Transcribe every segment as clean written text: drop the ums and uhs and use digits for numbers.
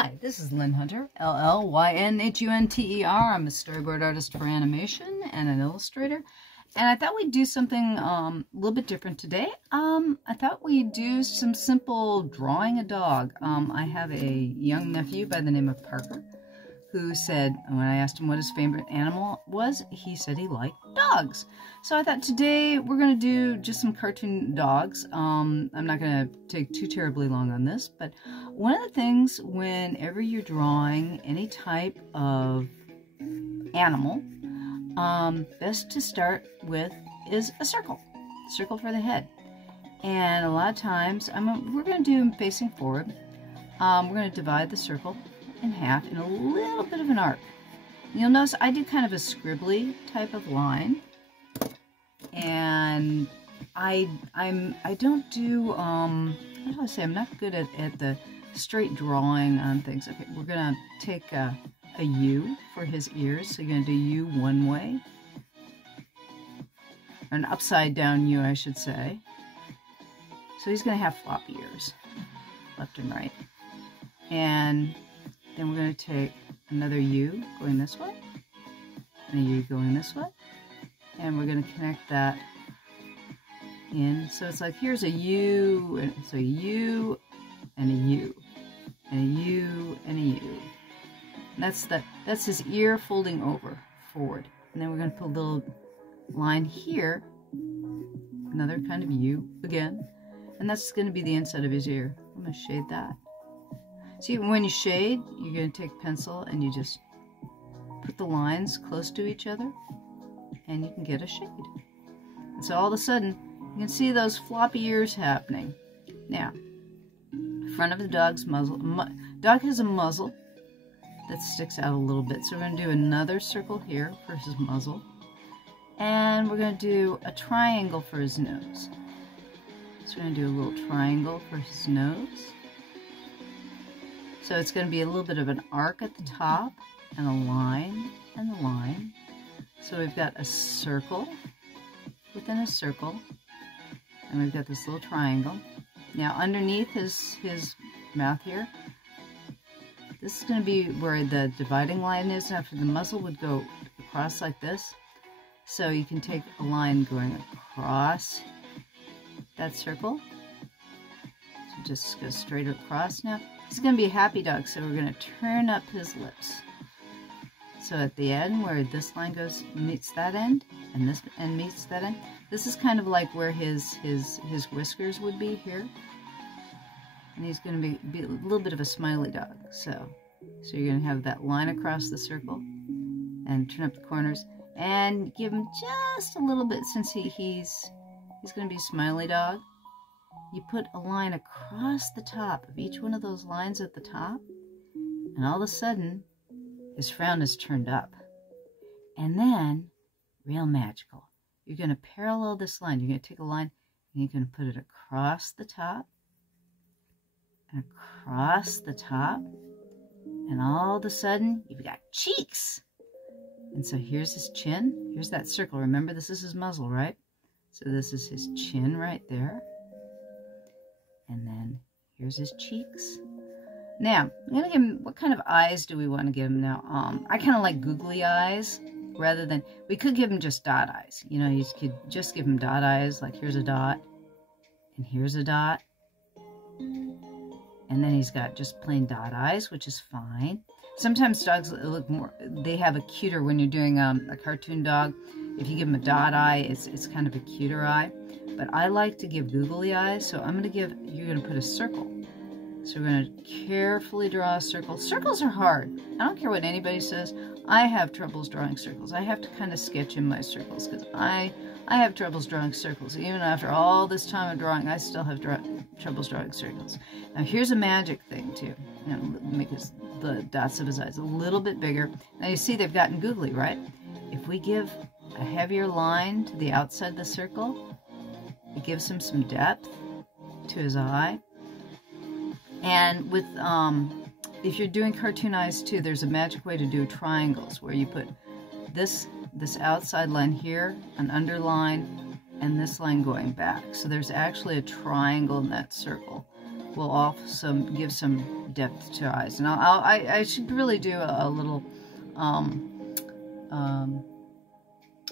Hi, this is Llyn Hunter, L-L-Y-N-H-U-N-T-E-R. I'm a storyboard artist for animation and an illustrator. And I thought we'd do something a little bit different today. I thought we'd do some simple drawing a dog. I have a young nephew by the name of Parker who said, when I asked him what his favorite animal was, he said he liked dogs. So I thought today we're going to do just some cartoon dogs. I'm not going to take too terribly long on this, but one of the things whenever you're drawing any type of animal, best to start with is a circle for the head. And a lot of times, we're going to do them facing forward. We're going to divide the circle in half in a little bit of an arc. You'll notice I do kind of a scribbly type of line, and I don't do how do I say, I'm not good at the straight drawing on things. Okay, we're gonna take a U for his ears, so you're gonna do U one way, an upside down U, I should say. So he's gonna have floppy ears, left and right, and then we're going to take another U going this way, and a U going this way, and we're going to connect that in. So it's like, here's a U, and so a U, and a U, and a U, and a U. And that's his ear folding over, forward. And then we're going to put a little line here, another kind of U again, and that's going to be the inside of his ear. I'm going to shade that. See, when you shade, you're going to take a pencil and you just put the lines close to each other, and you can get a shade. And so all of a sudden, you can see those floppy ears happening. Now, front of the dog's muzzle. Dog has a muzzle that sticks out a little bit, so we're going to do another circle here for his muzzle. And we're going to do a triangle for his nose. So we're going to do a little triangle for his nose. So it's going to be a little bit of an arc at the top, and a line, and a line. So we've got a circle within a circle, and we've got this little triangle. Now underneath his mouth here, this is going to be where the dividing line is. After the muzzle would go across like this. So you can take a line going across that circle. So just go straight across now. He's going to be a happy dog, so we're going to turn up his lips. So at the end, where this line goes, meets that end, and this end meets that end. This is kind of like where his whiskers would be here. And he's going to be a little bit of a smiley dog. So you're going to have that line across the circle, and turn up the corners, and give him just a little bit, since he's going to be a smiley dog. You put a line across the top of each one of those lines at the top, and all of a sudden, his frown is turned up. And then, real magical, you're going to parallel this line. You're going to take a line, and you're going to put it across the top, and across the top, and all of a sudden, you've got cheeks. And so here's his chin. Here's that circle. Remember, this is his muzzle, right? So this is his chin right there. And then here's his cheeks. Now, I'm going to give him, what kind of eyes do we want to give him now? I kind of like googly eyes, rather than, we could give him just dot eyes. You know, you could just give him dot eyes, like here's a dot, and here's a dot. And then he's got just plain dot eyes, which is fine. Sometimes dogs look more, they have a cuter, when you're doing a cartoon dog, if you give him a dot eye, it's kind of a cuter eye. But I like to give googly eyes, so I'm going to give, you're going to put a circle. So we're going to carefully draw a circle. Circles are hard. I don't care what anybody says. I have troubles drawing circles. I have to kind of sketch in my circles, because I have troubles drawing circles. Even after all this time of drawing, I still have troubles drawing circles. Now here's a magic thing too. You know, make the dots of his eyes a little bit bigger. Now you see they've gotten googly, right? If we give a heavier line to the outside of the circle, it gives him some depth to his eye. And with, if you're doing cartoon eyes too, there's a magic way to do triangles, where you put this outside line here, an underline, and this line going back. So there's actually a triangle in that circle. will also give some depth to eyes. And I should really do a little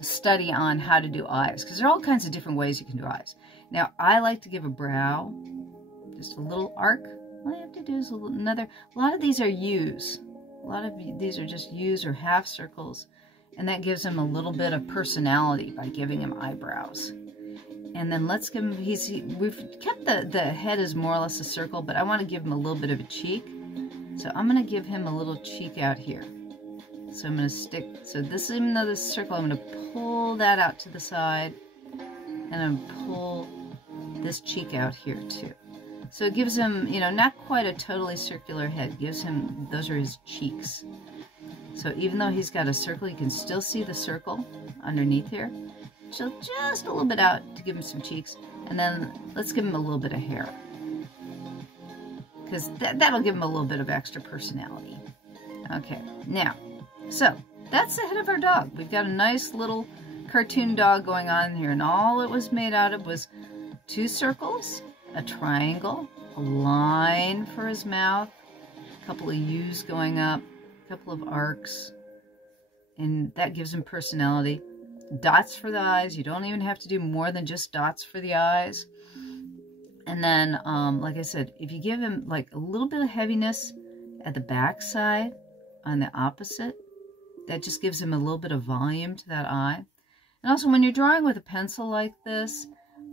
study on how to do eyes, because there are all kinds of different ways you can do eyes. Now, I like to give a brow, just a little arc. All you have to do is a lot of these are U's. A lot of these are just U's or half circles, and that gives him a little bit of personality by giving him eyebrows. And then let's give him, we've kept the head as more or less a circle, but I want to give him a little bit of a cheek. So I'm going to give him a little cheek out here. So I'm going to stick, so this is another circle, I'm going to pull that out to the side, and I'm going to pull this cheek out here too. So it gives him, you know, not quite a totally circular head, gives him, those are his cheeks. So even though he's got a circle, you can still see the circle underneath here. So just a little bit out to give him some cheeks, and then let's give him a little bit of hair, because that'll give him a little bit of extra personality. Okay, now, so that's the head of our dog. We've got a nice little cartoon dog going on here, and all it was made out of was 2 circles, a triangle, a line for his mouth, a couple of U's going up, a couple of arcs, and that gives him personality. Dots for the eyes. You don't even have to do more than just dots for the eyes. And then, like I said, if you give him like a little bit of heaviness at the back side on the opposite, that just gives him a little bit of volume to that eye. And also, when you're drawing with a pencil like this,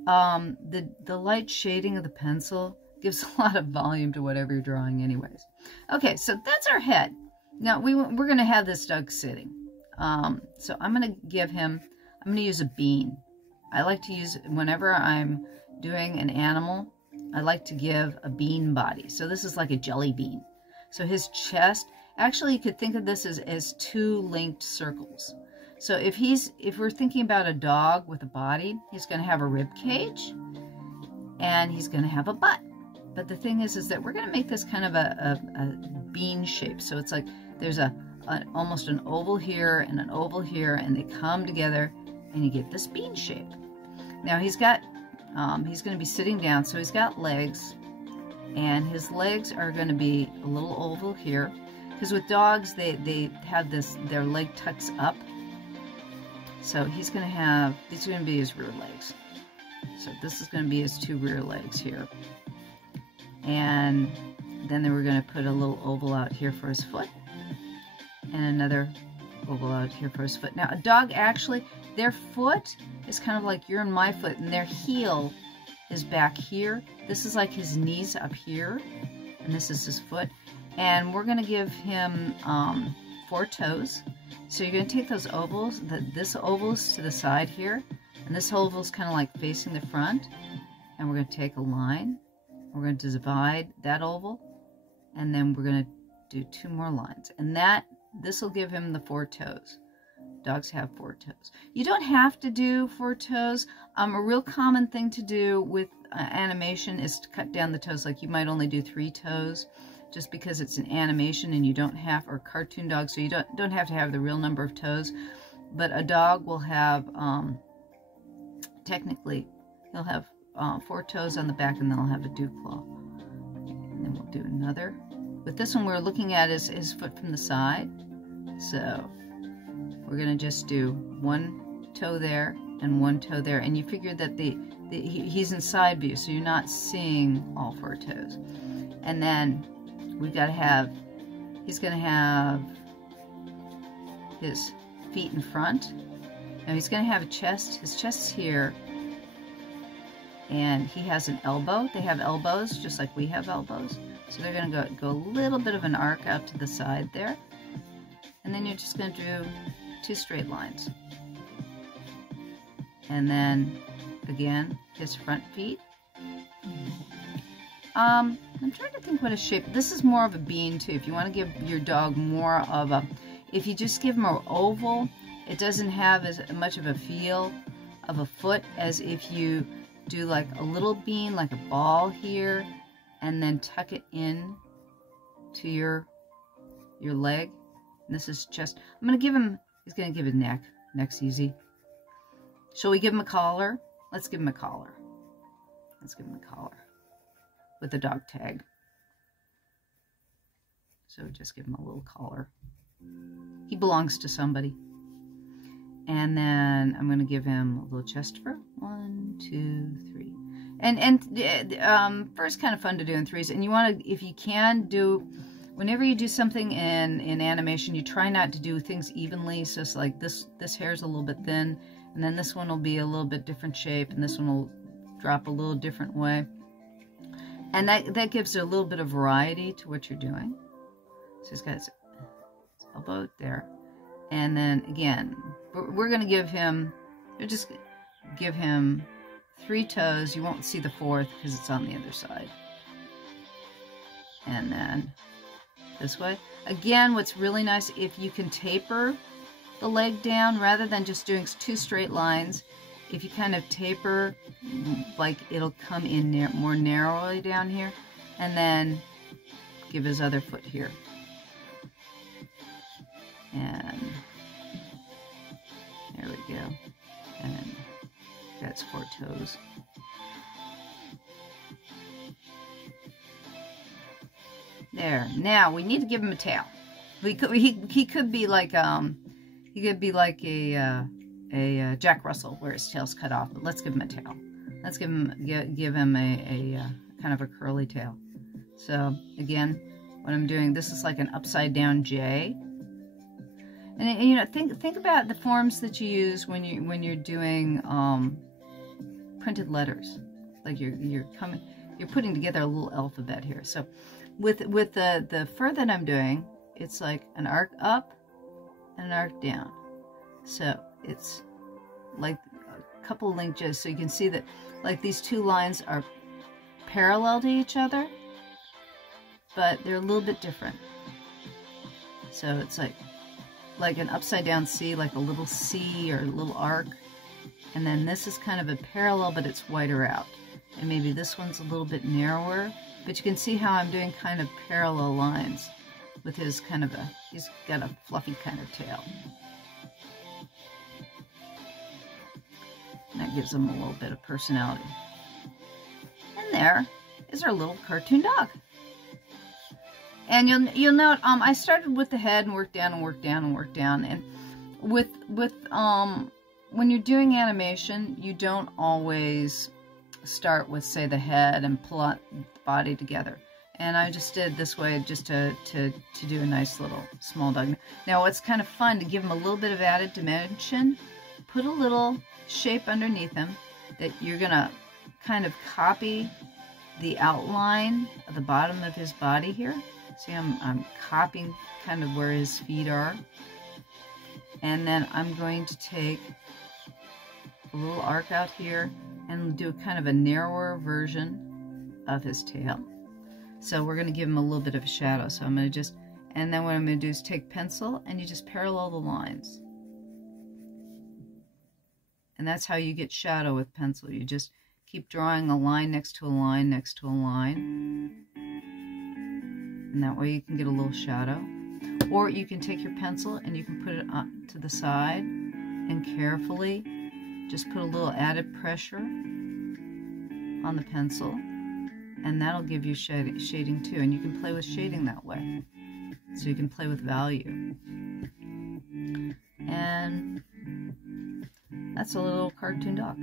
the light shading of the pencil gives a lot of volume to whatever you're drawing anyways. Okay, so that's our head. Now, we're going to have this dog sitting. So I'm going to give him, I'm going to use a bean. I like to use, whenever I'm doing an animal, I like to give a bean body. So this is like a jelly bean. So his chest, actually you could think of this as 2 linked circles. So if we're thinking about a dog with a body, he's going to have a rib cage and he's going to have a butt. But the thing is that we're going to make this kind of a bean shape. So it's like there's almost an oval here and an oval here, and they come together and you get this bean shape. Now he's going to be sitting down, so he's got legs, and his legs are going to be a little oval here, because with dogs they have this, their leg tucks up. So these are going to be his rear legs. So this is going to be his 2 rear legs here. And then we're going to put a little oval out here for his foot, and another oval out here for his foot. Now, a dog actually, their foot is kind of like your and my foot, and their heel is back here. This is like his knees up here, and this is his foot. And we're going to give him 4 toes. So you're going to take those ovals, this oval is to the side here, and this oval is kind of like facing the front. And we're going to take a line. We're going to divide that oval, and then we're going to do 2 more lines. And this will give him the 4 toes. Dogs have 4 toes. You don't have to do 4 toes. A real common thing to do with animation is to cut down the toes. Like you might only do 3 toes, just because it's an animation and you don't have, or cartoon dog, so you don't have to have the real number of toes. But a dog will have, technically, he'll have 4 toes on the back, and then he'll have a dew claw. And then we'll do another. With this one, we're looking at his foot from the side. So we're going to just do 1 toe there and 1 toe there. And you figure that he's in side view, so you're not seeing all 4 toes. And then we've got to have, he's going to have his feet in front. Now he's going to have a chest. His chest's here. And he has an elbow. They have elbows just like we have elbows. So they're going to go a little bit of an arc out to the side there. And then you're just going to do 2 straight lines. And then, again, his front feet. I'm trying to think what a shape. This is more of a bean, too. If you want to give your dog more of a... If you just give him an oval, it doesn't have as much of a feel of a foot as if you do like a little bean, like a ball here, and then tuck it in to your leg. And this is chest. I'm going to give him, he's going to give a neck. Neck's easy. Shall we give him a collar? Let's give him a collar. Let's give him a collar. with a dog tag. So just give him a little collar. He belongs to somebody. And then I'm going to give him a little chest fur. 1, 2, 3. And fur is kind of fun to do in threes. And you want to, if you can do, whenever you do something in animation, you try not to do things evenly. So it's like this hair is a little bit thin, and then this one will be a little bit different shape, and this one will drop a little different way. And that gives it a little bit of variety to what you're doing. So he's got his elbow there. And then again, we're going to give him, just give him 3 toes. You won't see the 4th because it's on the other side. And then this way. Again, what's really nice, if you can taper the leg down rather than just doing 2 straight lines, if you kind of taper, like it'll come in more narrowly down here, and then give his other foot here. And there we go. And that's 4 toes. There. Now we need to give him a tail. He could be like a Jack Russell where his tail's cut off, but let's give him a tail. Let's give him a kind of a curly tail. So again, what I'm doing, this is like an upside down J. And you know, think about the forms that you use when you're doing printed letters. Like you're putting together a little alphabet here. So with the fur that I'm doing, it's like an arc up and an arc down. So it's like a couple linkages, so you can see that like these 2 lines are parallel to each other, but they're a little bit different. So it's like an upside down C, like a little C or a little arc. And then this is kind of a parallel, but it's wider out. And maybe this one's a little bit narrower, but you can see how I'm doing kind of parallel lines with his kind of he's got a fluffy kind of tail. And that gives him a little bit of personality. And there is our little cartoon dog. And you'll note I started with the head and worked down and worked down and worked down. And with when you're doing animation, you don't always start with, say, the head and pull out the body together. And I just did this way just to do a nice little small dog. Now what's kind of fun, to give him a little bit of added dimension, put a little shape underneath him that you're gonna kind of copy the outline of the bottom of his body here. See, I'm copying kind of where his feet are. And then I'm going to take a little arc out here and do kind of a narrower version of his tail. So we're going to give him a little bit of a shadow. So I'm going to and then what I'm going to do is take pencil and you just parallel the lines. And that's how you get shadow with pencil. You just keep drawing a line next to a line next to a line. And that way you can get a little shadow. Or you can take your pencil and you can put it up to the side and carefully just put a little added pressure on the pencil. And that'll give you shading too. And you can play with shading that way. So you can play with value. And that's a little cartoon dog.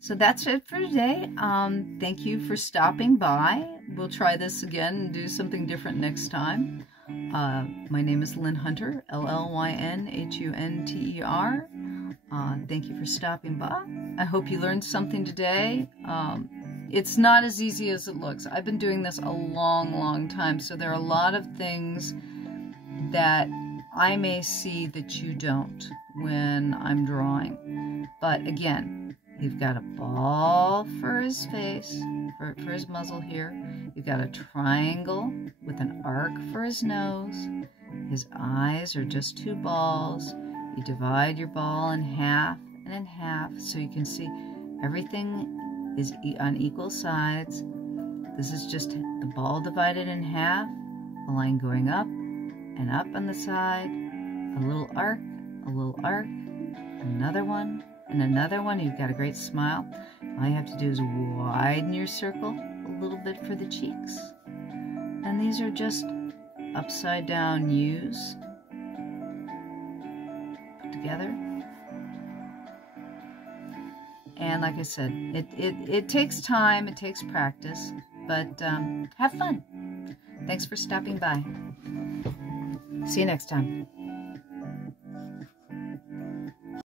So that's it for today. Thank you for stopping by. We'll try this again and do something different next time. My name is Llyn Hunter, L-L-Y-N-H-U-N-T-E-R. Thank you for stopping by. I hope you learned something today. It's not as easy as it looks. I've been doing this a long time, so there are a lot of things that I may see that you don't when I'm drawing. But again, you've got a ball for his face, for his muzzle here. You've got a triangle with an arc for his nose. His eyes are just 2 balls. You divide your ball in half and in half so you can see everything is on equal sides. This is just the ball divided in half, a line going up and up on the side, a little arc, another one, and another one. You've got a great smile. All you have to do is widen your circle a little bit for the cheeks. And these are just upside down U's put together. And like I said, it takes time, it takes practice, but have fun. Thanks for stopping by. See you next time.